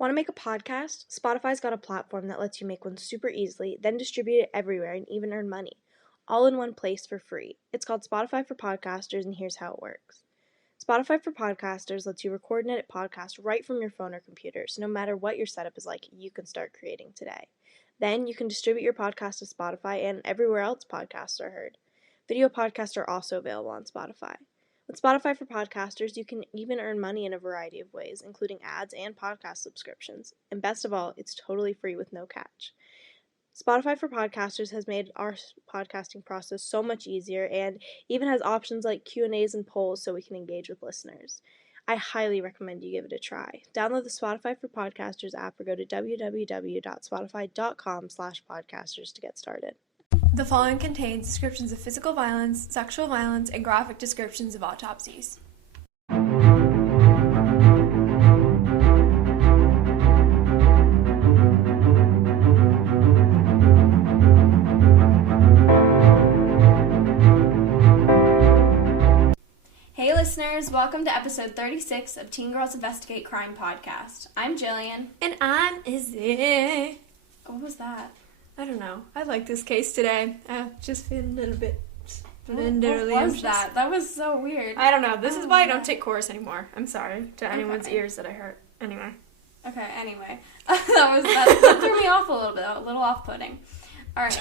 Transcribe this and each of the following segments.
Want to make a podcast? Spotify's got a platform that lets you make one super easily, then distribute it everywhere and even earn money, all in one place for free. It's called Spotify for Podcasters, and here's how it works. Spotify for Podcasters lets you record and edit podcasts right from your phone or computer, so no matter what your setup is like, you can start creating today. Then you can distribute your podcast to Spotify and everywhere else podcasts are heard. Video podcasts are also available on Spotify. With Spotify for Podcasters, you can even earn money in a variety of ways, including ads and podcast subscriptions. And best of all, it's totally free with no catch. Spotify for Podcasters has made our podcasting process so much easier and even has options like Q&As and polls so we can engage with listeners. I highly recommend you give it a try. Download the Spotify for Podcasters app or go to www.spotify.com/podcasters to get started. The following contains descriptions of physical violence, sexual violence, and graphic descriptions of autopsies. Hey listeners, welcome to episode 36 of Teen Girls Investigate Crime podcast. I'm Jillian. And I'm Izzy. What was that? I don't know. I like this case today. I just feel a little bit splendidly What was that? That was so weird. I don't know. This is why I don't take chorus anymore. I'm sorry to anyone's ears that I hurt. Anyway. Okay, anyway. that threw me off a little bit. A little off-putting. Alright.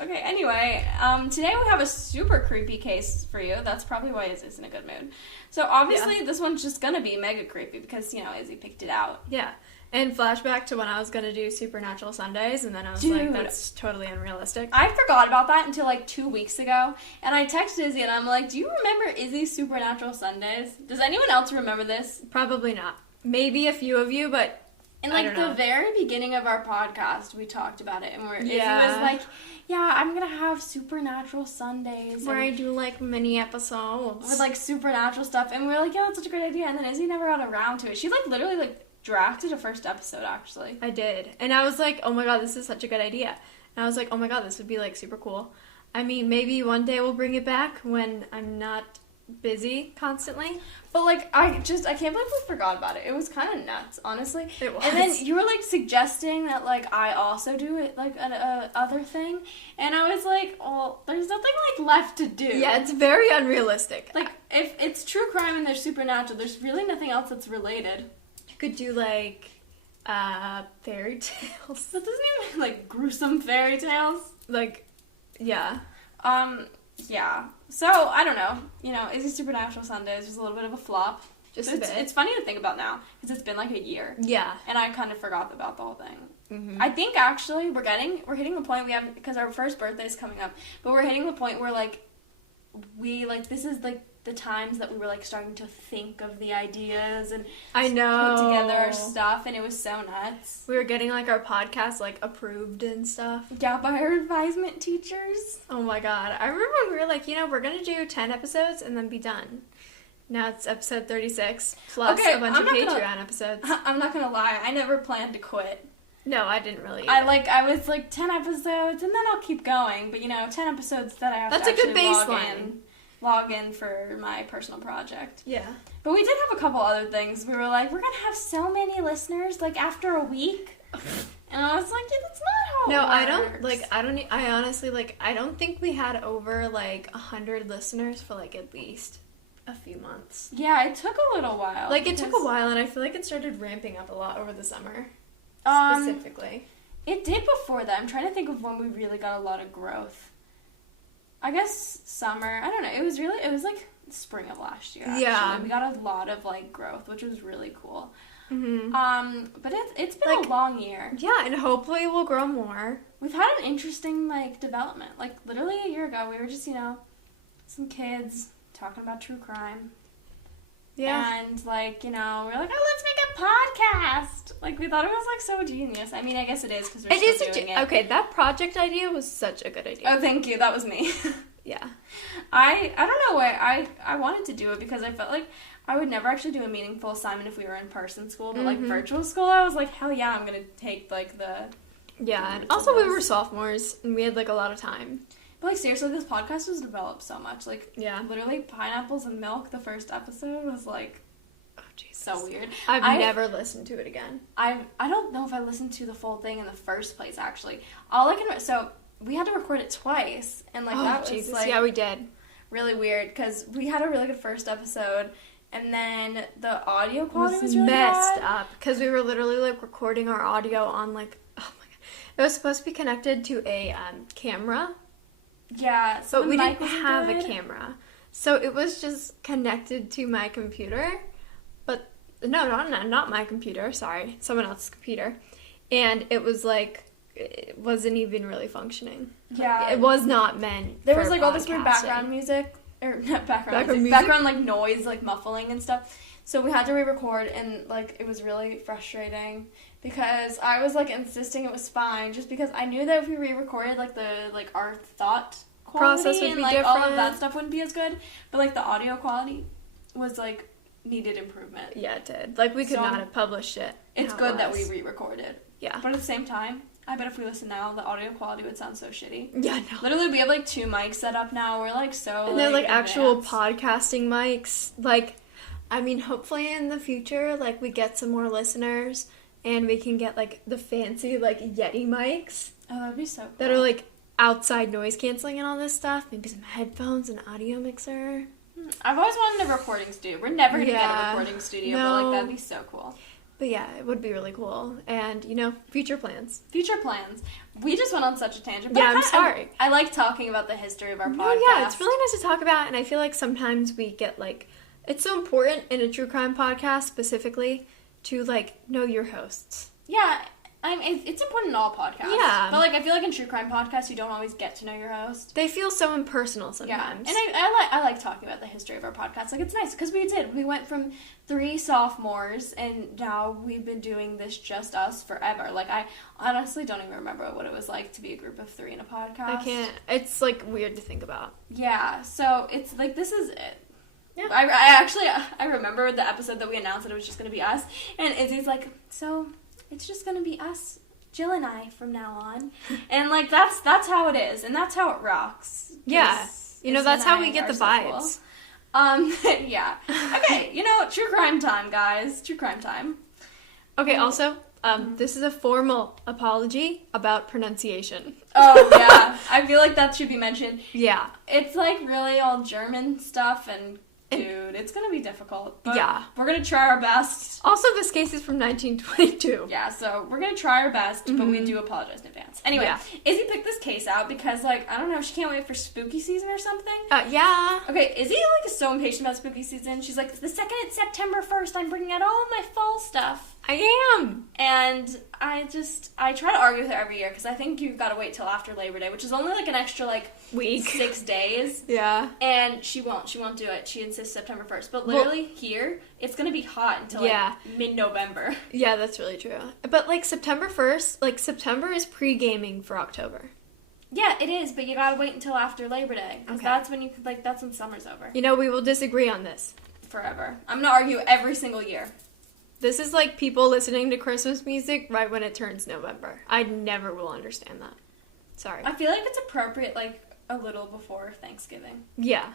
Okay, anyway, today we have a super creepy case for you. That's probably why Izzy's in a good mood. So obviously this one's just gonna be mega creepy because, Izzy picked it out. Yeah. And flashback to when I was gonna do Supernatural Sundays, and then I was like, that's totally unrealistic. I forgot about that until like 2 weeks ago, and I texted Izzy and I'm like, do you remember Izzy's Supernatural Sundays? Does anyone else remember this? Probably not. Maybe a few of you, but in like the very beginning of our podcast, we talked about it, and Izzy was like, yeah, I'm gonna have Supernatural Sundays. Where I do like mini episodes. With like supernatural stuff, and we were like, yeah, that's such a great idea, and then Izzy never got around to it. She like literally like drafted a first episode, actually. I did. And I was like, oh my god, this is such a good idea. And I was like, oh my god, this would be like super cool. I mean, maybe one day we'll bring it back when I'm not busy constantly. But like, I can't believe we forgot about it. It was kind of nuts, honestly. It was. And then you were like suggesting that like I also do it like a other thing. And I was like, well, there's nothing like left to do. Yeah, it's very unrealistic. Like, if it's true crime and there's supernatural, there's really nothing else that's related. Could do like fairy tales. That doesn't even like gruesome fairy tales. Like, yeah. Yeah. So I don't know. Izzy's Supernatural Sundays was a little bit of a flop. Just a bit. It's funny to think about now because it's been like a year. Yeah. And I kind of forgot about the whole thing. Mm-hmm. I think actually we're hitting the point we have because our first birthday is coming up, but we're hitting the point where like this is like the times that we were like starting to think of the ideas and I know put together our stuff, and it was so nuts. We were getting like our podcast like approved and stuff. Yeah, by our advisement teachers. Oh my god. I remember when we were like, we're gonna do 10 episodes and then be done. Now it's episode 36 plus a bunch of Patreon episodes. I'm not gonna lie, I never planned to quit. No, I didn't really. I was like 10 episodes and then I'll keep going, but 10 episodes that I have That's to a good baseline. Log in for my personal project. Yeah. But we did have a couple other things. We were like, we're going to have so many listeners, like, after a week. And I was like, yeah, that's not how it works. I honestly, like, I don't think we had over, like, 100 listeners for, like, at least a few months. Yeah, it took a little while. Like, it took a while, and I feel like it started ramping up a lot over the summer, specifically. It did before that. I'm trying to think of when we really got a lot of growth. I guess summer. I don't know. It was like spring of last year, actually. Yeah. We got a lot of like growth, which was really cool. Mm-hmm. But it's been a long year. Yeah, and hopefully we'll grow more. We've had an interesting like development. Like literally a year ago, we were just some kids talking about true crime. Yeah. And like we were like, oh, let's make a podcast. Like we thought it was like so genius. I mean, I guess it is because we're still doing it. Okay, that project idea was such a good idea. Oh, thank you. That was me. Yeah. I don't know why I wanted to do it because I felt like I would never actually do a meaningful assignment if we were in person school, but like virtual school, I was like, hell yeah, I'm gonna take like the. Yeah, and also we were sophomores and we had like a lot of time. But, like, seriously, this podcast was developed so much. Like, yeah, literally, pineapples and milk, the first episode was, like, Oh, Jesus. So weird. I've never listened to it again. I don't know if I listened to the full thing in the first place, actually. So we had to record it twice, and like that was Jesus. like Yeah, we did. really weird because we had a really good first episode, and then the audio quality was really messed bad. up because we were literally like recording our audio on like, oh my god, it was supposed to be connected to a camera. Yeah, so but we didn't have a camera, so it was just connected to my computer. But no, not my computer. Sorry, someone else's computer, and it was like it wasn't even really functioning. Yeah, like, it was not meant. There was like all this weird background music, or not background music, background like noise, like muffling and stuff. So we had to re-record, and like it was really frustrating because I was like insisting it was fine, just because I knew that if we re-recorded, like our thought quality process would and be like different. all of that stuff wouldn't be as good. But like the audio quality was like needed improvement. Yeah, it did. Like we could not have published it. It's good that we re-recorded. Yeah. But at the same time, I bet if we listen now, the audio quality would sound so shitty. Yeah, no. Literally, we have like 2 mics set up now. We're like so. And they're like advanced. actual podcasting mics. Like, I mean, hopefully in the future, like we get some more listeners and we can get like the fancy like Yeti mics. Oh, that'd be so cool. That are like outside noise canceling and all this stuff. Maybe some headphones and audio mixer. I've always wanted a recording studio. We're never gonna get a recording studio, but like that'd be so cool. But yeah, it would be really cool. And, you know, future plans. Future plans. We just went on such a tangent. But Yeah, I'm sorry. I like talking about the history of our podcast. No, yeah, it's really nice to talk about. And I feel like sometimes we get, like, it's so important in a true crime podcast specifically to, like, know your hosts. Yeah, it's important in all podcasts. Yeah. But, like, I feel like in true crime podcasts, you don't always get to know your host. They feel so impersonal sometimes. Yeah, and I like talking about the history of our podcast. Like, it's nice, because we went from 3 sophomores, and now we've been doing this just us forever. Like, I honestly don't even remember what it was like to be a group of 3 in a podcast. I can't, it's, like, weird to think about. Yeah, so it's, like, this is it. Yeah. I remember the episode that we announced that it was just going to be us, and Izzy's like, so it's just going to be us, Jill and I, from now on. And, like, that's how it is, and that's how it rocks. Yeah. You know, that's how we get the vibes. Yeah. Okay, you know, true crime time, guys. True crime time. Okay, also, this is a formal apology about pronunciation. Oh, yeah. I feel like that should be mentioned. Yeah. It's, like, really all German stuff, and dude, it's gonna be difficult. But yeah. We're gonna try our best. Also, this case is from 1922. Yeah, so we're gonna try our best, but we do apologize in advance. Anyway, Izzy picked this case out because, like, I don't know, she can't wait for spooky season or something. Yeah. Okay, Izzy, like, is so impatient about spooky season. She's like, the second it's September 1st, I'm bringing out all of my fall stuff. I am. And I try to argue with her every year because I think you've got to wait till after Labor Day, which is only like an extra like week, 6 days. Yeah. And she won't do it. She insists September 1st. But literally here, it's gonna be hot until like mid-November. Yeah, that's really true. But like September 1st, like September is pre-gaming for October. Yeah, it is, but you gotta wait until after Labor Day because that's when that's when summer's over. You know, we will disagree on this forever. I'm gonna argue every single year. This is like people listening to Christmas music right when it turns November. I never will understand that. Sorry. I feel like it's appropriate, like, a little before Thanksgiving. Yeah.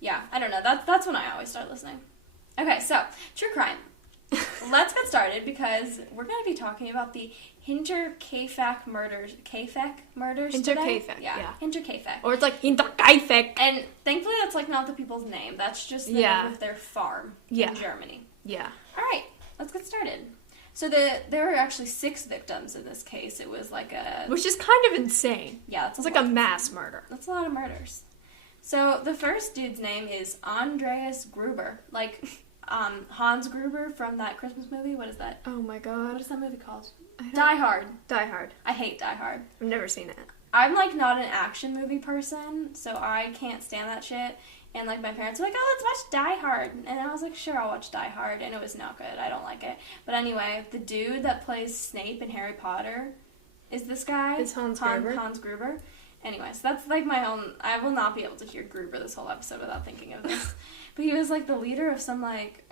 Yeah, I don't know. That's when I always start listening. Okay, so, true crime. Let's get started because we're going to be talking about the Hinterkaifeck murders. Hinterkaifeck, yeah. Hinterkaifeck. Or it's like Hinterkaifeck. And thankfully that's, like, not the people's name. That's just the name of their farm in Germany. Yeah. All right. Let's get started. So there were actually 6 victims in this case. It was like a... Which is kind of insane. Yeah, it's like a mass murder. That's a lot of murders. So the first dude's name is Andreas Gruber. Like, Hans Gruber from that Christmas movie. What is that? Oh my god. What is that movie called? Die Hard. Die Hard. I hate Die Hard. I've never seen it. I'm, like, not an action movie person, so I can't stand that shit. And, like, my parents were like, oh, let's watch Die Hard. And I was like, sure, I'll watch Die Hard. And it was not good. I don't like it. But anyway, the dude that plays Snape in Harry Potter is this guy. It's Hans Gruber. Hans Gruber. Anyway, so that's, like, my own... I will not be able to hear Gruber this whole episode without thinking of this. But he was, like, the leader of some, like,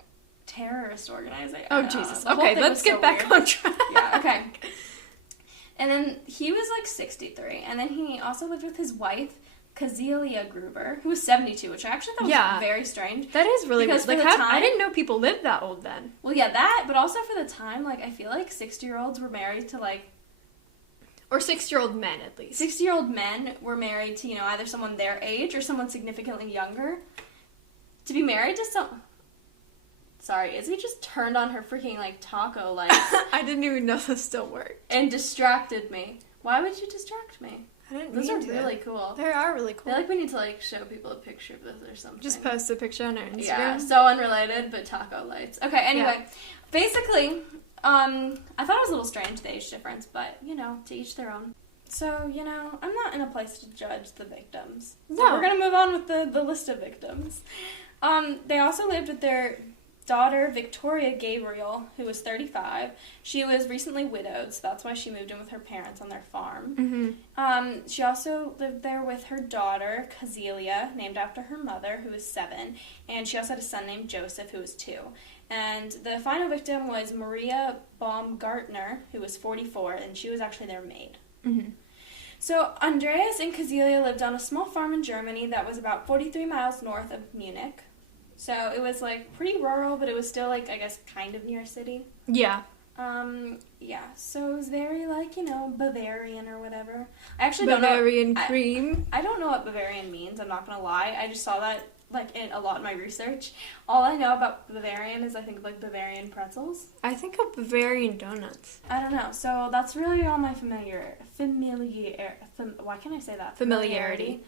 terrorist organization. Oh, Jesus. Okay, let's get back on track. Yeah, okay. And then he was, like, 63. And then he also lived with his wife Kazelia Gruber, who was 72, which I actually thought was very strange. That is really weird. Like, I didn't know people lived that old then. Well, yeah, that, but also for the time, like, I feel like 60-year-olds were married to, like... Or 60-year-old men, at least. 60-year-old men were married to, either someone their age or someone significantly younger. To be married to some... Sorry, Izzy just turned on her freaking, like, taco lights. I didn't even know this still worked. And distracted me. Why would you distract me? I didn't Those mean are to. really cool. They are really cool. I feel like we need to, like, show people a picture of this or something. Just post a picture on our Instagram. Yeah, so unrelated, but taco lights. Okay, anyway. Basically, I thought it was a little strange, the age difference, but, to each their own. So, I'm not in a place to judge the victims. So we're going to move on with the list of victims. They also lived with their daughter, Victoria Gabriel, who was 35. She was recently widowed, so that's why she moved in with her parents on their farm. Mm-hmm. She also lived there with her daughter, Kazelia, named after her mother, who was 7. And she also had a son named Joseph, who was 2. And the final victim was Maria Baumgartner, who was 44, and she was actually their maid. Mm-hmm. So Andreas and Kazelia lived on a small farm in Germany that was about 43 miles north of Munich. So it was, like, pretty rural, but it was still, like, I guess, kind of near a city. Yeah. Yeah. So it was very, like, Bavarian or whatever. I actually don't know. Bavarian cream. I don't know what Bavarian means, I'm not gonna lie. I just saw that, like, in a lot in my research. All I know about Bavarian is I think, like, Bavarian pretzels. I think of Bavarian donuts. I don't know. So that's really all my why can't I say that? Familiarity.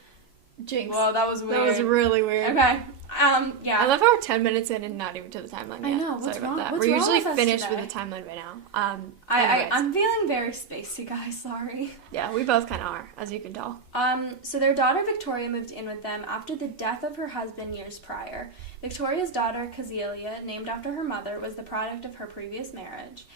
Jinx. Whoa, that was weird. That was really weird. Okay. Yeah. I love how we're 10 minutes in and not even to the timeline yet. I know. Sorry about that. What's we're wrong usually with us finished today? with the timeline by now. I'm feeling very spacey, guys. Sorry. Yeah, we both kind of are, as you can tell. So their daughter Victoria moved in with them after the death of her husband years prior. Victoria's daughter, Kazelia, named after her mother, was the product of her previous marriage.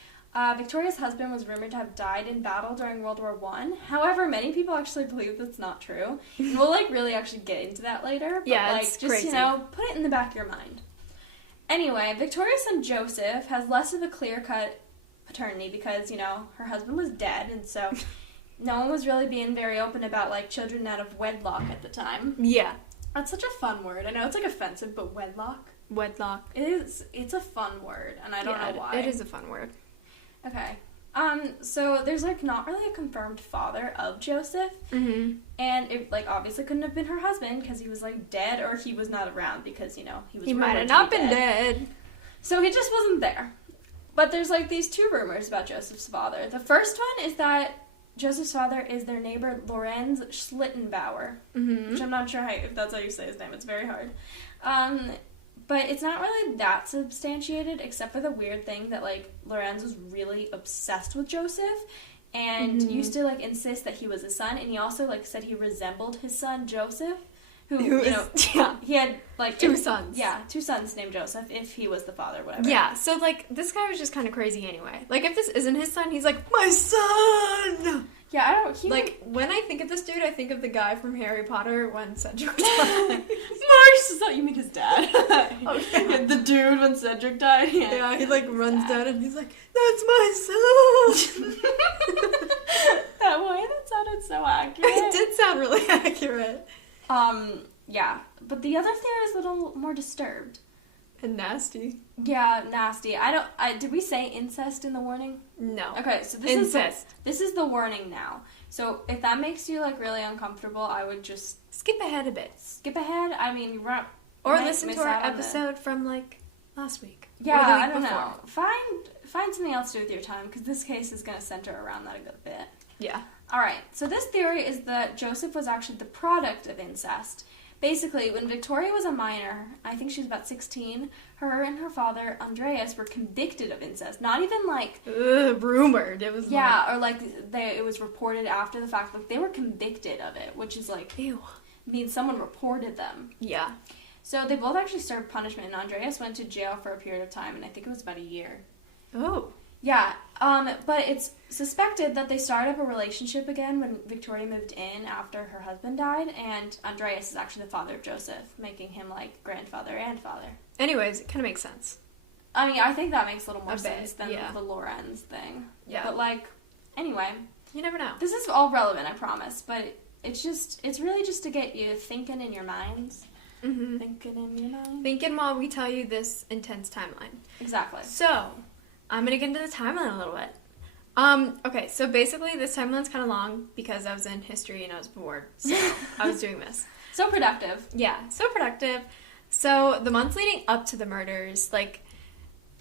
Victoria's husband was rumored to have died in battle during World War I. However, many people actually believe that's not true. And we'll, like, really actually get into that later. But, yeah, like, it's just, crazy. Put it in the back of your mind. Anyway, Victoria's son Joseph has less of a clear-cut paternity because, her husband was dead, and so no one was really being very open about, like, children out of wedlock at the time. Yeah. That's such a fun word. I know it's, like, offensive, but wedlock? Wedlock. It's a fun word, and I don't know why. It is a fun word. Okay. So there's, like, not really a confirmed father of Joseph. Mm-hmm. And it, like, obviously couldn't have been her husband because he was, like, dead or he was not around because, he was He might have not been dead. So he just wasn't there. But there's, like, these 2 rumors about Joseph's father. The first one is that Joseph's father is their neighbor Lorenz Schlittenbauer, which I'm not sure if that's how you say his name. It's very hard. But it's not really that substantiated, except for the weird thing that, like, Lorenz was really obsessed with Joseph and used to, like, insist that he was his son. And he also, like, said he resembled his son, Joseph, who he had, like... 2 sons. Yeah, 2 sons named Joseph, if he was the father, whatever. Yeah, so, like, this guy was just kind of crazy anyway. Like, if this isn't his son, he's like, my son! Yeah, I don't... Like, when I think of this dude, I think of the guy from Harry Potter when Cedric died. Marsh! You mean his dad? Oh, yeah. The dude when Cedric died? Yeah, he, like, runs down and he's like, that's my son! That way, that sounded so accurate. It did sound really accurate. Yeah. But the other theory is a little more disturbed. And nasty. Yeah, nasty. Did we say incest in the warning? No. Okay, so this is the warning now. So if that makes you, like, really uncomfortable, I would just... Skip ahead a bit. Skip ahead? I mean, or listen to our episode from, like, last week. Yeah, or the week I don't before. know. Find something else to do with your time, because this case is going to center around that a good bit. Yeah. Alright, so this theory is that Joseph was actually the product of incest. Basically, when Victoria was a minor, I think she was about 16, her and her father, Andreas, were convicted of incest. Not even, like... rumored. It was or, like, it was reported after the fact. Like, they were convicted of it, which is, like... Ew. Means someone reported them. Yeah. So they both actually served punishment, and Andreas went to jail for a period of time, and I think it was about a year. Oh. Yeah, but it's suspected that they started up a relationship again when Victoria moved in after her husband died, and Andreas is actually the father of Joseph, making him, like, grandfather and father. Anyways, it kind of makes sense. I mean, I think that makes a little more sense than the Lorenz thing. Yeah. But, like, anyway. You never know. This is all relevant, I promise, but it's really just to get you thinking in your minds. Mm-hmm. Thinking in your mind. Thinking while we tell you this intense timeline. Exactly. So, I'm going to get into the timeline a little bit. Okay, so basically this timeline's kind of long because I was in history and I was bored, so I was doing this. So productive. Yeah, so productive. So, the months leading up to the murders, like,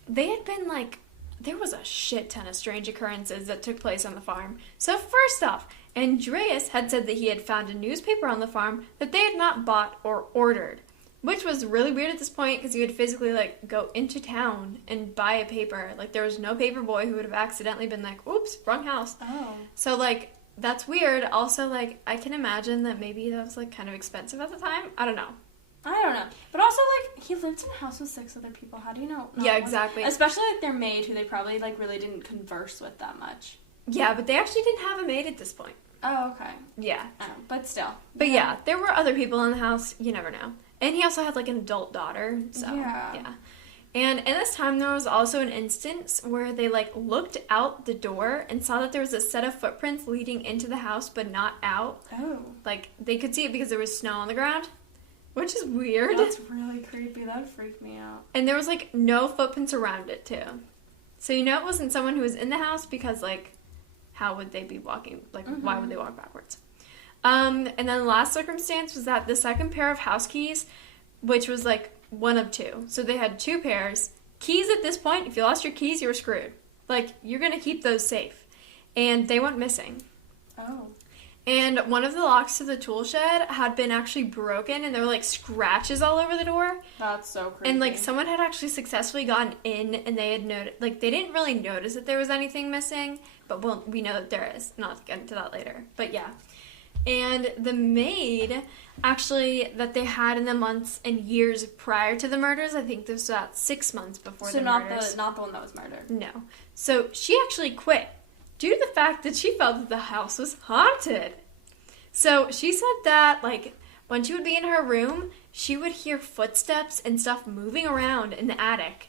they had been, like, there was a shit ton of strange occurrences that took place on the farm. So, first off, Andreas had said that he had found a newspaper on the farm that they had not bought or ordered, which was really weird at this point because you would physically, like, go into town and buy a paper. Like, there was no paper boy who would have accidentally been like, oops, wrong house. Oh. So, like, that's weird. Also, like, I can imagine that maybe that was, like, kind of expensive at the time. I don't know. But also, like, he lived in a house with 6 other people. How do you know? Yeah, exactly. Especially, like, their maid, who they probably, like, really didn't converse with that much. Yeah, but they actually didn't have a maid at this point. Oh, okay. Yeah. Oh, but still. But yeah, there were other people in the house. You never know. And he also had, like, an adult daughter. So, yeah. And in this time, there was also an instance where they, like, looked out the door and saw that there was a set of footprints leading into the house, but not out. Oh. Like, they could see it because there was snow on the ground, which is weird. That's really creepy. That freaked me out. And there was, like, no footprints around it, too. So, you know it wasn't someone who was in the house because, like, how would they be walking? Like, why would they walk backwards? And then the last circumstance was that the second pair of house keys, which was, like, one of 2. So they had 2 pairs. Keys at this point, if you lost your keys, you were screwed. Like, you're going to keep those safe. And they went missing. Oh. And one of the locks to the tool shed had been actually broken, and there were, like, scratches all over the door. That's so creepy. And, like, someone had actually successfully gotten in, and they had noticed, like, they didn't really notice that there was anything missing, but we know that there is. And I'll get into that later. But, yeah. And the maid, actually, that they had in the months and years prior to the murders, I think this was about 6 months before the murders. So not the one that was murdered. No. So she actually quit due to the fact that she felt that the house was haunted. So she said that, like, when she would be in her room, she would hear footsteps and stuff moving around in the attic,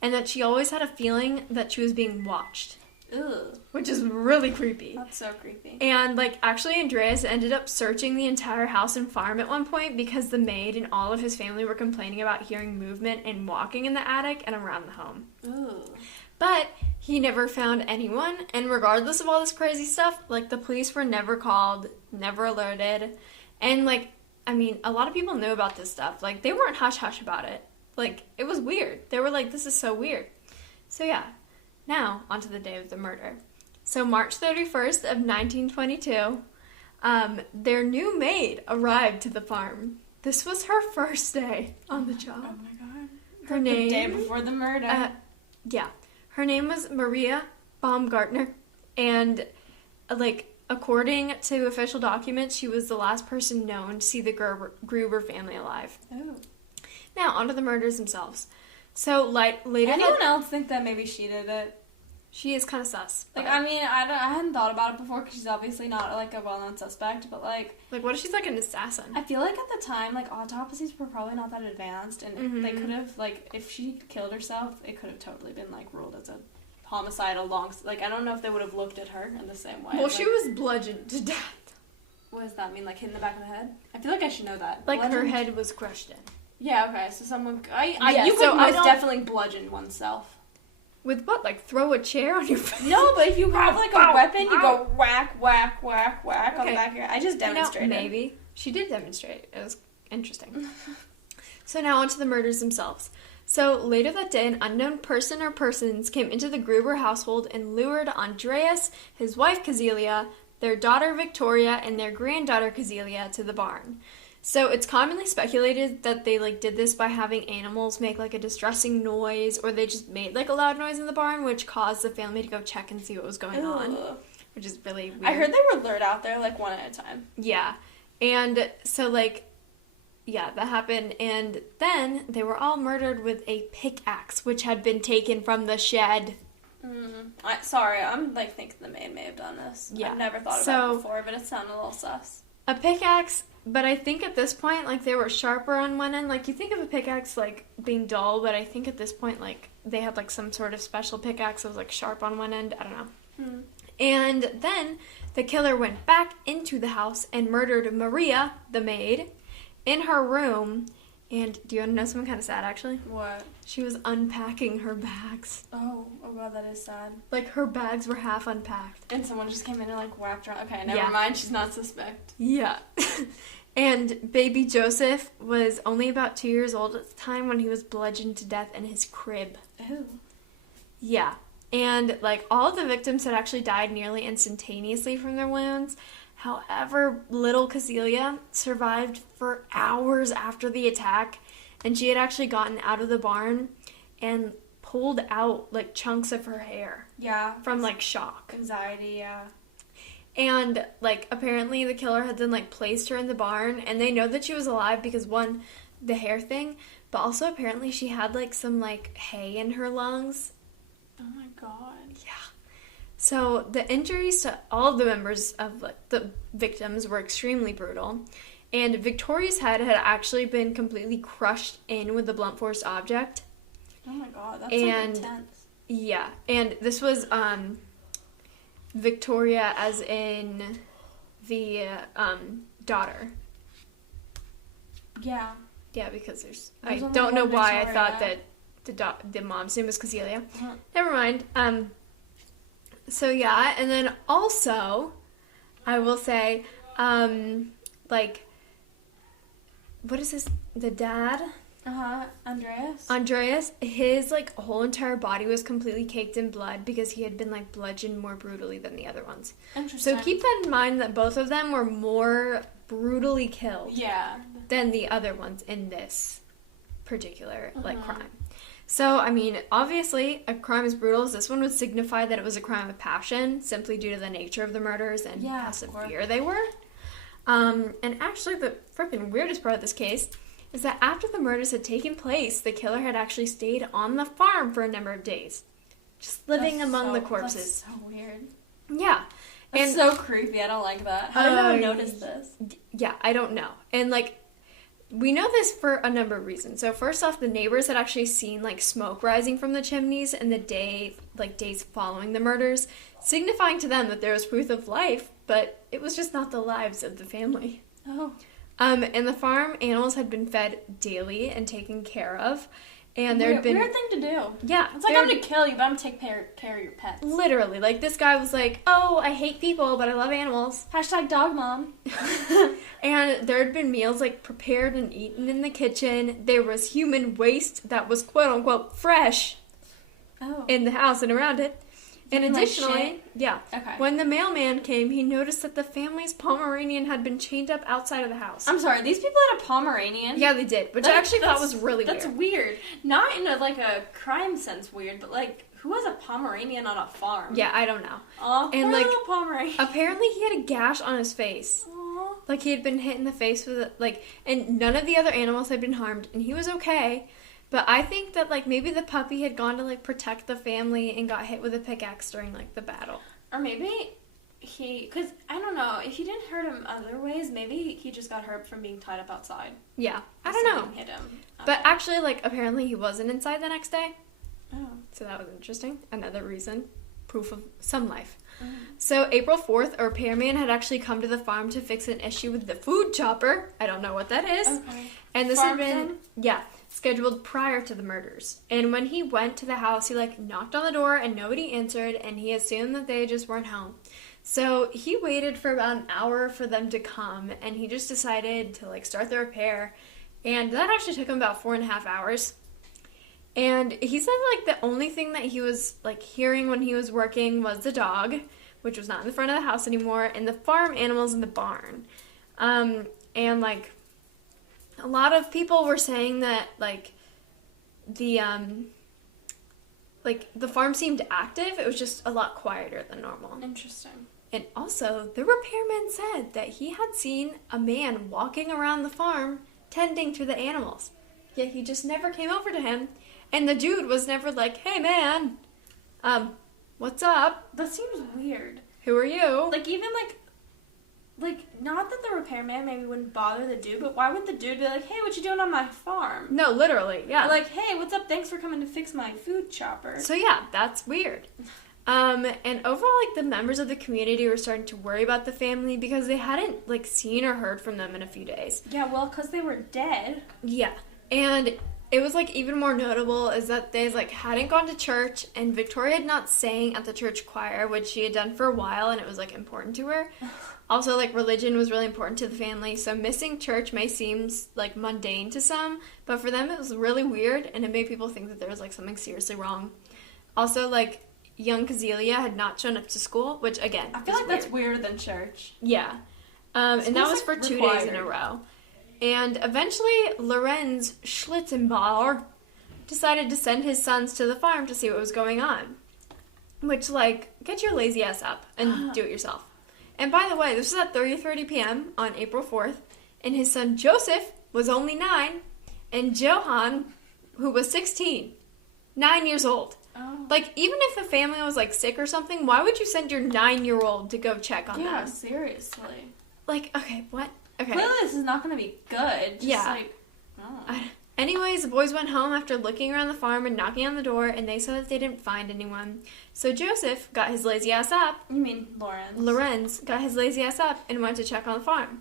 and that she always had a feeling that she was being watched. Ugh. Which is really creepy. That's so creepy. And, like, actually Andreas ended up searching the entire house and farm at one point because the maid and all of his family were complaining about hearing movement and walking in the attic and around the home. Ooh. But he never found anyone, and regardless of all this crazy stuff, like, the police were never called, never alerted, and, like, I mean, a lot of people knew about this stuff. Like, they weren't hush-hush about it. Like, it was weird. They were like, this is so weird. So, yeah. Now, on to the day of the murder. So, March 31st of 1922, their new maid arrived to the farm. This was her first day on the job. Oh, my God. Her name... The day before the murder. Yeah. Her name was Maria Baumgartner, and, like, according to official documents, she was the last person known to see the Gruber family alive. Oh. Now, on to the murders themselves. So, like, later... Anyone else think that maybe she did it? She is kind of sus. Like, I mean, I hadn't thought about it before because she's obviously not, like, a well-known suspect, but, like... Like, what if she's, like, an assassin? I feel like at the time, like, autopsies were probably not that advanced, and they could have, like, if she killed herself, it could have totally been, like, ruled as a homicide along... Like, I don't know if they would have looked at her in the same way. Well, like, she was bludgeoned to death. What does that mean? Like, hit in the back of the head? I feel like I should know that. Like, her head was crushed in. Yeah, okay, so someone... Yeah, you could most definitely bludgeon oneself. With what? Like, throw a chair on your face? No, but if you have, like, a weapon, you go whack, whack, whack, whack on the back of your head. I just demonstrated. Maybe. She did demonstrate. It was interesting. So now on to the murders themselves. So later that day, an unknown person or persons came into the Gruber household and lured Andreas, his wife Kazelia, their daughter Victoria, and their granddaughter Kazelia to the barn. So it's commonly speculated that they, like, did this by having animals make, like, a distressing noise, or they just made, like, a loud noise in the barn, which caused the family to go check and see what was going on, which is really weird. I heard they were lured out there, like, one at a time. Yeah. And so, like, yeah, that happened, and then they were all murdered with a pickaxe, which had been taken from the shed. Sorry, I'm, like, thinking the maid may have done this. Yeah. I've never thought about it before, but it sounded a little sus. A pickaxe... But I think at this point, like, they were sharper on one end. Like, you think of a pickaxe, like, being dull, but I think at this point, like, they had, like, some sort of special pickaxe that was, like, sharp on one end. I don't know. And then the killer went back into the house and murdered Maria, the maid, in her room. And do you want to know something kind of sad, actually? What? She was unpacking her bags. Oh God, that is sad. Like, her bags were half unpacked. And someone just came in and, like, whacked her. Okay, never mind. She's not suspect. Yeah. And baby Joseph was only about 2 years old at the time when he was bludgeoned to death in his crib. Ooh. Yeah. And, like, all of the victims had actually died nearly instantaneously from their wounds. However, little Cecilia survived for hours after the attack, and she had actually gotten out of the barn and pulled out, like, chunks of her hair. Yeah. From, like, shock. Anxiety, yeah. And, like, apparently the killer had then, like, placed her in the barn, and they know that she was alive because, one, the hair thing, but also apparently she had, like, some, like, hay in her lungs. Oh my God. Yeah. So the injuries to all of the members of, like, the victims were extremely brutal, and Victoria's head had actually been completely crushed in with the blunt force object. Oh my God, that's so intense. Yeah, and this was Victoria as in the daughter. Yeah. Yeah, because I don't know why I thought that the mom's name was Cecilia. Uh-huh. Never mind. So yeah, and then also, I will say, like, what is this? The dad? Andreas, his, like, whole entire body was completely caked in blood because he had been, like, bludgeoned more brutally than the other ones. Interesting. So keep that in mind that both of them were more brutally killed than the other ones in this particular, like, crime. So, I mean, obviously, a crime as brutal as this one would signify that it was a crime of passion, simply due to the nature of the murders and how severe they were. And actually, the freaking weirdest part of this case is that after the murders had taken place, the killer had actually stayed on the farm for a number of days, just living among the corpses. That's so weird. Yeah. It's so creepy. I don't like that. How did I not notice this? Yeah, I don't know. And, like, we know this for a number of reasons. So first off, the neighbors had actually seen, like, smoke rising from the chimneys in the days following the murders, signifying to them that there was proof of life, but it was just not the lives of the family. Oh. And the farm animals had been fed daily and taken care of. And there had been... Weird thing to do. Yeah. It's like, I'm going to kill you, but I'm going to take care of your pets. Literally. Like, this guy was like, oh, I hate people, but I love animals. # dog mom. And there had been meals, like, prepared and eaten in the kitchen. There was human waste that was, quote-unquote, fresh in the house and around it. And additionally, when the mailman came, he noticed that the family's Pomeranian had been chained up outside of the house. I'm sorry, these people had a Pomeranian? Yeah, they did, which I actually thought was really weird. That's weird. Not in a crime sense weird, but, like, who has a Pomeranian on a farm? Yeah, I don't know. Aw, and, like, little Pomeranian. Apparently he had a gash on his face. Aww. Like, he had been hit in the face with it, like, and none of the other animals had been harmed, and he was okay. But I think that, like, maybe the puppy had gone to, like, protect the family and got hit with a pickaxe during, like, the battle. Or maybe because, I don't know, if he didn't hurt him other ways, maybe he just got hurt from being tied up outside. Yeah, I don't know. Hit him. But actually, like, apparently he wasn't inside the next day. Oh. So that was interesting. Another reason. Proof of some life. Mm. So April 4th, a repairman had actually come to the farm to fix an issue with the food chopper. I don't know what that is. Okay. And this had been... Yeah. Scheduled prior to the murders. And when he went to the house, he, like, knocked on the door and nobody answered, and he assumed that they just weren't home. So he waited for about an hour for them to come, and he just decided to, like, start the repair. And that actually took him about 4.5 hours. And he said, like, the only thing that he was, like, hearing when he was working was the dog, which was not in the front of the house anymore, and the farm animals in the barn. And, like... A lot of people were saying that, like, the farm seemed active. It was just a lot quieter than normal. Interesting. And also, the repairman said that he had seen a man walking around the farm tending to the animals. Yet he just never came over to him. And the dude was never like, hey, man, what's up? That seems weird. Who are you? Like, even, like, not that the repairman maybe wouldn't bother the dude, but why would the dude be like, hey, what you doing on my farm? No, literally, yeah. Or like, hey, what's up? Thanks for coming to fix my food chopper. So, yeah, that's weird. And overall, like, the members of the community were starting to worry about the family because they hadn't, like, seen or heard from them in a few days. Yeah, well, because they were dead. Yeah. And it was, like, even more notable is that they, like, hadn't gone to church, and Victoria had not sang at the church choir, which she had done for a while, and it was, like, important to her. Also, like, religion was really important to the family, so missing church may seem, like, mundane to some, but for them it was really weird, and it made people think that there was, like, something seriously wrong. Also, like, young Kazelia had not shown up to school, which, again, I feel like that's weirder than church. Yeah. And that was for 2 days in a row. And eventually, Lorenz Schlittenbauer decided to send his sons to the farm to see what was going on. Which, like, get your lazy ass up and do it yourself. And by the way, this was at 3:30 p.m. on April 4th, and his son Joseph was only 9, and Johann, who was 16, 9 years old. Oh. Like, even if the family was, like, sick or something, why would you send your 9-year-old to go check on them? Yeah, seriously. Like, okay, what? Okay. Clearly this is not going to be good. Just Yeah. like, oh. Anyways, the boys went home after looking around the farm and knocking on the door, and they said that they didn't find anyone. So Joseph got his lazy ass up. You mean Lorenz? Lorenz got his lazy ass up and went to check on the farm.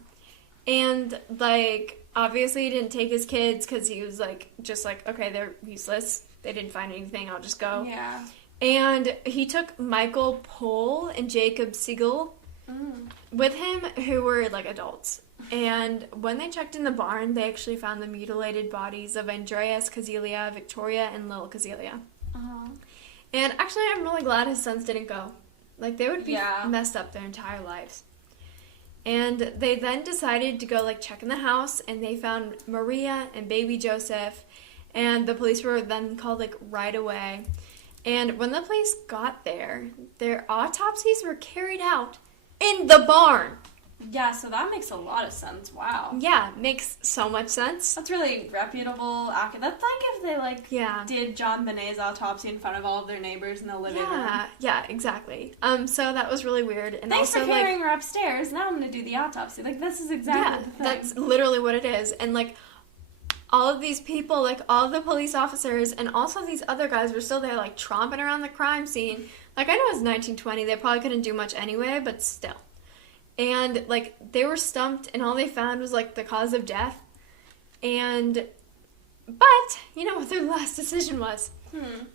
And, like, obviously he didn't take his kids because he was, like, just like, okay, they're useless. They didn't find anything. I'll just go. Yeah. And he took Michael Pohl and Jacob Siegel with him, who were, like, adults. And when they checked in the barn, they actually found the mutilated bodies of Andreas Kazelia, Victoria, and Lil Kazelia. Uh-huh. And actually, I'm really glad his sons didn't go. Like, they would be Yeah. messed up their entire lives. And they then decided to go, like, check in the house, and they found Maria and baby Joseph. And the police were then called, like, right away. And when the police got there, their autopsies were carried out in the barn. Yeah, so that makes a lot of sense. Wow. Yeah, makes so much sense. That's really reputable. That's like if they, like, Yeah. did John Bonet's autopsy in front of all of their neighbors in the living room. Yeah, exactly. So that was really weird. And Thanks also, for carrying her upstairs. Now I'm going to do the autopsy. Like, this is exactly the thing. That's literally what it is. And, like, all of these people, like, all of the police officers and also these other guys were still there, like, tromping around the crime scene. Like, I know it was 1920. They probably couldn't do much anyway, but still. And, like, they were stumped, and all they found was, like, the cause of death. But, you know what their last decision was?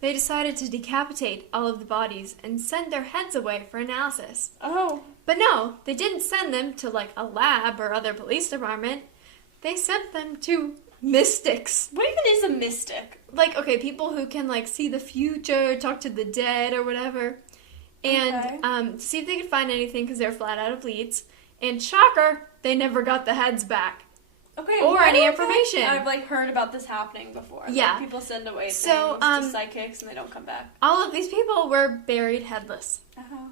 They decided to decapitate all of the bodies and send their heads away for analysis. Oh. But no, they didn't send them to, like, a lab or other police department. They sent them to mystics. What even is a mystic? Like, okay, people who can, like, see the future, talk to the dead or whatever. And see if they could find anything because they're flat out of leads. And shocker, they never got the heads back. Okay, or any information. I've, like, heard about this happening before. Yeah. Like, people send away things So, to psychics and they don't come back. All of these people were buried headless. Oh.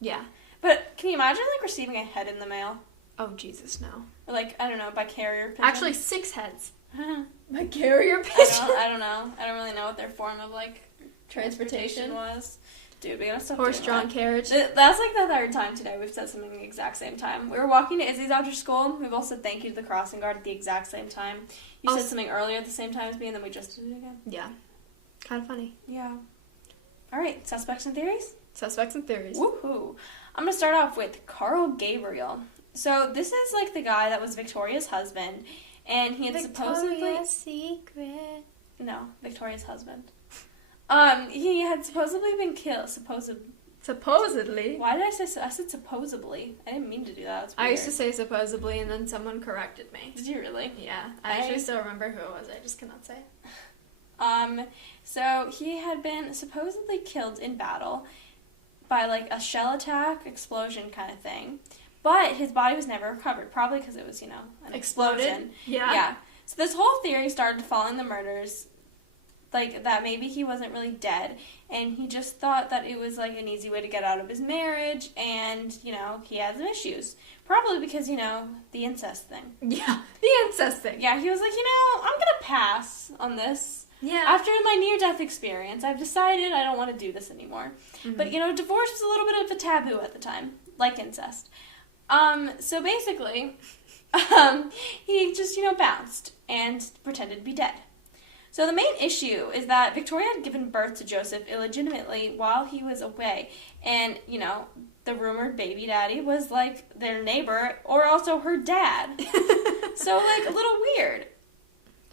Yeah. But can you imagine, like, receiving a head in the mail? Oh, Jesus, no. Or, like, I don't know, by carrier pigeon? Actually, 6 heads. By carrier pigeon. I don't know. I don't really know what their form of, like, transportation was. Dude, we gotta stop Horse-drawn carriage. That's, like, the third time today we've said something the exact same time. We were walking to Izzy's after school. We've all said thank you to the crossing guard at the exact same time. You said something earlier at the same time as me, and then we just did it again. Yeah. Kind of funny. Yeah. All right, suspects and theories? Suspects and theories. Woohoo. I'm gonna start off with Carl Gabriel. So this is, like, the guy that was Victoria's husband, and he had Victoria's Secret. No, Victoria's husband. He had supposedly been killed. Supposedly. Why did I say so? I said supposedly. I didn't mean to do that. That's weird. I used to say supposedly, and then someone corrected me. Did you really? Yeah. I actually still remember who it was. I just cannot say it. So he had been supposedly killed in battle by, like, a shell attack, explosion kind of thing. But his body was never recovered, probably because it was, you know, an explosion. Yeah. So this whole theory started following the murders, like, that maybe he wasn't really dead, and he just thought that it was, like, an easy way to get out of his marriage, and, you know, he had some issues. Probably because, you know, the incest thing. Yeah, the incest thing. Yeah, he was like, you know, I'm gonna pass on this. Yeah. After my near-death experience, I've decided I don't want to do this anymore. Mm-hmm. But, you know, divorce was a little bit of a taboo at the time, like incest. So basically, he just, you know, bounced and pretended to be dead. So the main issue is that Victoria had given birth to Joseph illegitimately while he was away. And, you know, the rumored baby daddy was, like, their neighbor or also her dad. So, like, a little weird.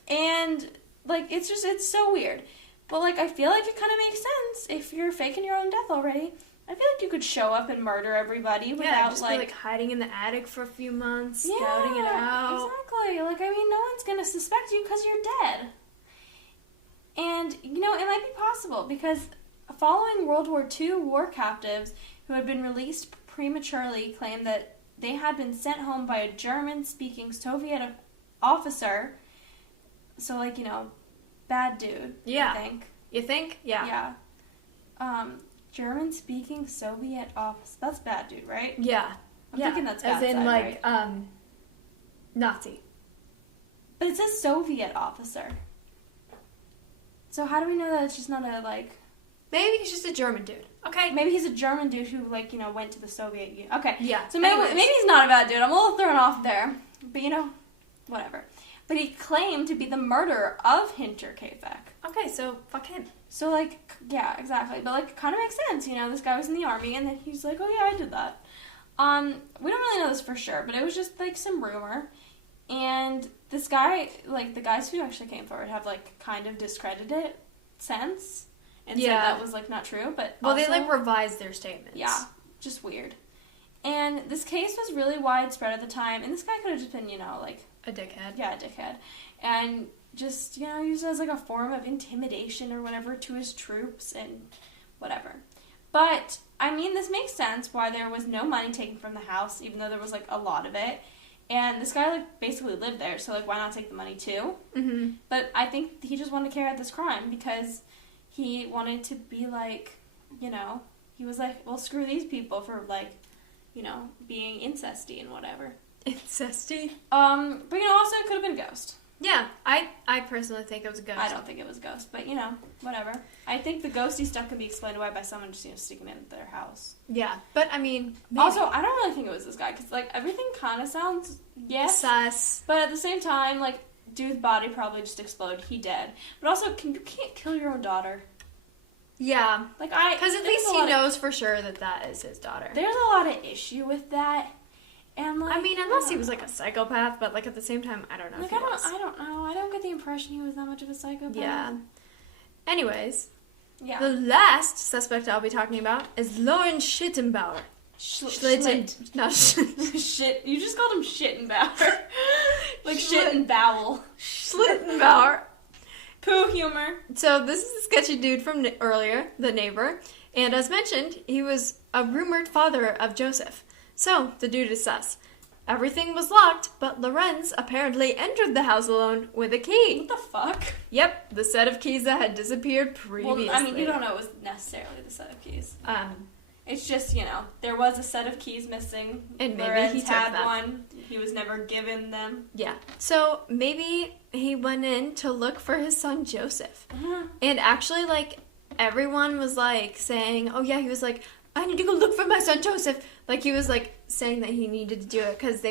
And, like, it's so weird. But, like, I feel like it kind of makes sense if you're faking your own death already. I feel like you could show up and murder everybody without, just like... be, like, hiding in the attic for a few months, scouting it out. Exactly. Like, I mean, no one's gonna suspect you because you're dead. And, you know, it might be possible because following World War II, war captives who had been released prematurely claimed that they had been sent home by a German-speaking Soviet officer. So, like, you know, bad dude, Yeah. I think. You think? Yeah. Yeah. German-speaking Soviet officer. That's bad dude, right? Yeah. I'm thinking that's bad As in, side, like, right? Nazi. But it says Soviet officer. So how do we know that it's just not a, like... Maybe he's just a German dude. Okay. Maybe he's a German dude who, like, you know, went to the Soviet Union. Okay. Yeah. So maybe he's not a bad dude. I'm a little thrown off there. But, you know, whatever. But he claimed to be the murderer of Hinterkaifeck. Okay, so fuck him. So, like, yeah, exactly. But, like, it kind of makes sense, you know? This guy was in the army, and then he's like, oh, yeah, I did that. We don't really know this for sure, but it was just, like, some rumor. And this guy, like, the guys who actually came forward have, like, kind of discredited it since. And said that was, like, not true, but well, also, they, like, revised their statements. Yeah, just weird. And this case was really widespread at the time, and this guy could have just been, you know, like... A dickhead. Yeah, a dickhead. And just, you know, used it as, like, a form of intimidation or whatever to his troops and whatever. But, I mean, this makes sense why there was no money taken from the house, even though there was, like, a lot of it. And this guy, like, basically lived there, so, like, why not take the money, too? Mm-hmm. But I think he just wanted to carry out this crime because he wanted to be, like, you know, he was like, well, screw these people for, like, you know, being incesty and whatever. Incesty? But, you know, also it could have been a ghost. Yeah, I personally think it was a ghost. I don't think it was a ghost, but, you know, whatever. I think the ghosty stuff can be explained away by someone just, you know, sticking it in their house. Yeah, but, I mean, maybe. Also, I don't really think it was this guy, because, like, everything kind of sounds, yes. Sus. But at the same time, like, dude's body probably just exploded. He dead. But also, you can't kill your own daughter. Yeah. Like, because at least he knows for sure that is his daughter. There's a lot of issue with that. And, like, I mean, unless he was, like, a psychopath, but, like, at the same time, I don't know like, if he was. I don't know. I don't get the impression he was that much of a psychopath. Yeah. Anyways. Yeah. The last suspect I'll be talking about is Lauren Schlittenbauer. Schlitt. No, Shit. You just called him Schittenbauer. Like shit and bowel. Schlittenbauer. Poo humor. So this is the sketchy dude from earlier, the neighbor. And as mentioned, he was a rumored father of Joseph. So, the dude is sus. Everything was locked, but Lorenz apparently entered the house alone with a key. What the fuck? Yep, the set of keys that had disappeared previously. Well, I mean, you don't know it was necessarily the set of keys. It's just, you know, there was a set of keys missing. And maybe Lorenz he took had them. one. He was never given them. Yeah. So, maybe he went in to look for his son Joseph. Uh-huh. And actually, like, everyone was, like, saying, oh yeah, he was like, I need to go look for my son Joseph. Like, he was, like, saying that he needed to do it because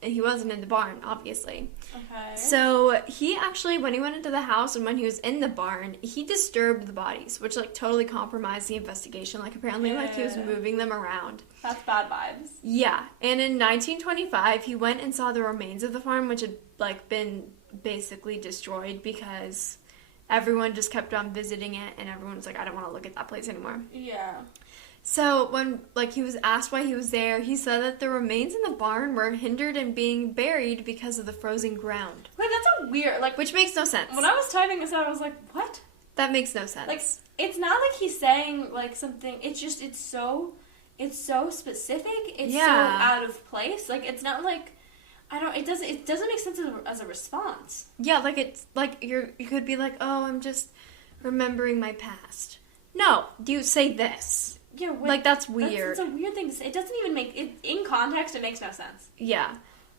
he wasn't in the barn, obviously. Okay. So, he actually, when he went into the house and when he was in the barn, he disturbed the bodies, which, like, totally compromised the investigation. Like, apparently, like, he was moving them around. That's bad vibes. Yeah. And in 1925, he went and saw the remains of the farm, which had, like, been basically destroyed because everyone just kept on visiting it and everyone was like, I don't want to look at that place anymore. Yeah. So, when, like, he was asked why he was there, he said that the remains in the barn were hindered in being buried because of the frozen ground. Wait, that's a weird, like... Which makes no sense. When I was typing this out, I was like, what? That makes no sense. Like, it's not like he's saying, like, something... It's just, it's so specific. It's so out of place. Like, it's not like... It doesn't make sense as a response. Yeah, like, it's, like, you could be like, oh, I'm just remembering my past. No, you say this. Yeah, like, that's weird. It's a weird thing to say. It doesn't even make it in context. It makes no sense. Yeah,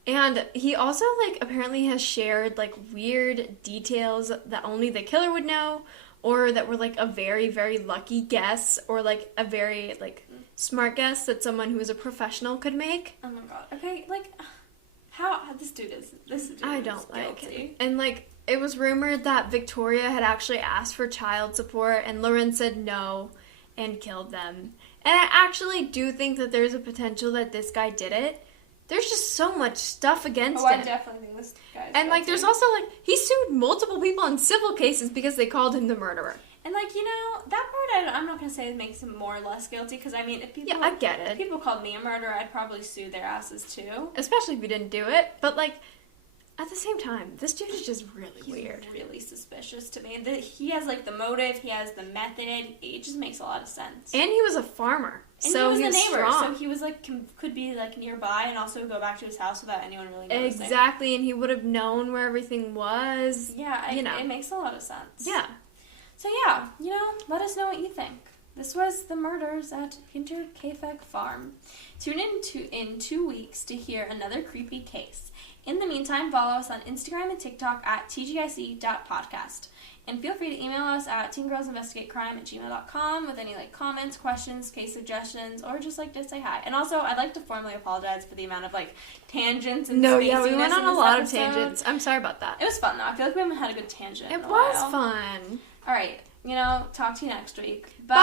and he also like apparently has shared like weird details that only the killer would know, or that were like a very very lucky guess, or like a very like smart guess that someone who is a professional could make. Oh my god. Okay, like how this dude is I don't like guilty. it, and like it was rumored that Victoria had actually asked for child support, and Lauren said no and killed them. And I actually do think that there's a potential that this guy did it. There's just so much stuff against him. I definitely think this guy's And, like, there's also, like, he sued multiple people in civil cases because they called him the murderer. And, like, you know, that part I'm not going to say makes him more or less guilty, because, I mean, if people... Yeah, I get it. If people called me a murderer, I'd probably sue their asses, too. Especially if you didn't do it. But, like, at the same time, this dude is just really weird. He's really suspicious to me. He has, like, the motive, he has the method, it just makes a lot of sense. And he was a farmer. And so he was the neighbor, strong. so he was, like, could be, like, nearby and also go back to his house without anyone really noticing. Exactly, and he would have known where everything was. Yeah, it makes a lot of sense. Yeah. So, yeah, you know, let us know what you think. This was the murders at Hinterkaifeck Farm. Tune in 2 weeks to hear another creepy case. In the meantime, follow us on Instagram and TikTok at tgic.podcast. And feel free to email us at teengirlsinvestigatecrime@gmail.com with any, like, comments, questions, case suggestions, or just, like, to say hi. And also, I'd like to formally apologize for the amount of, like, tangents and we went on a lot of episode. tangents. I'm sorry about that. It was fun, though. I feel like we haven't had a good tangent in a while. It was while. fun. All right. You know, talk to you next week. Bye!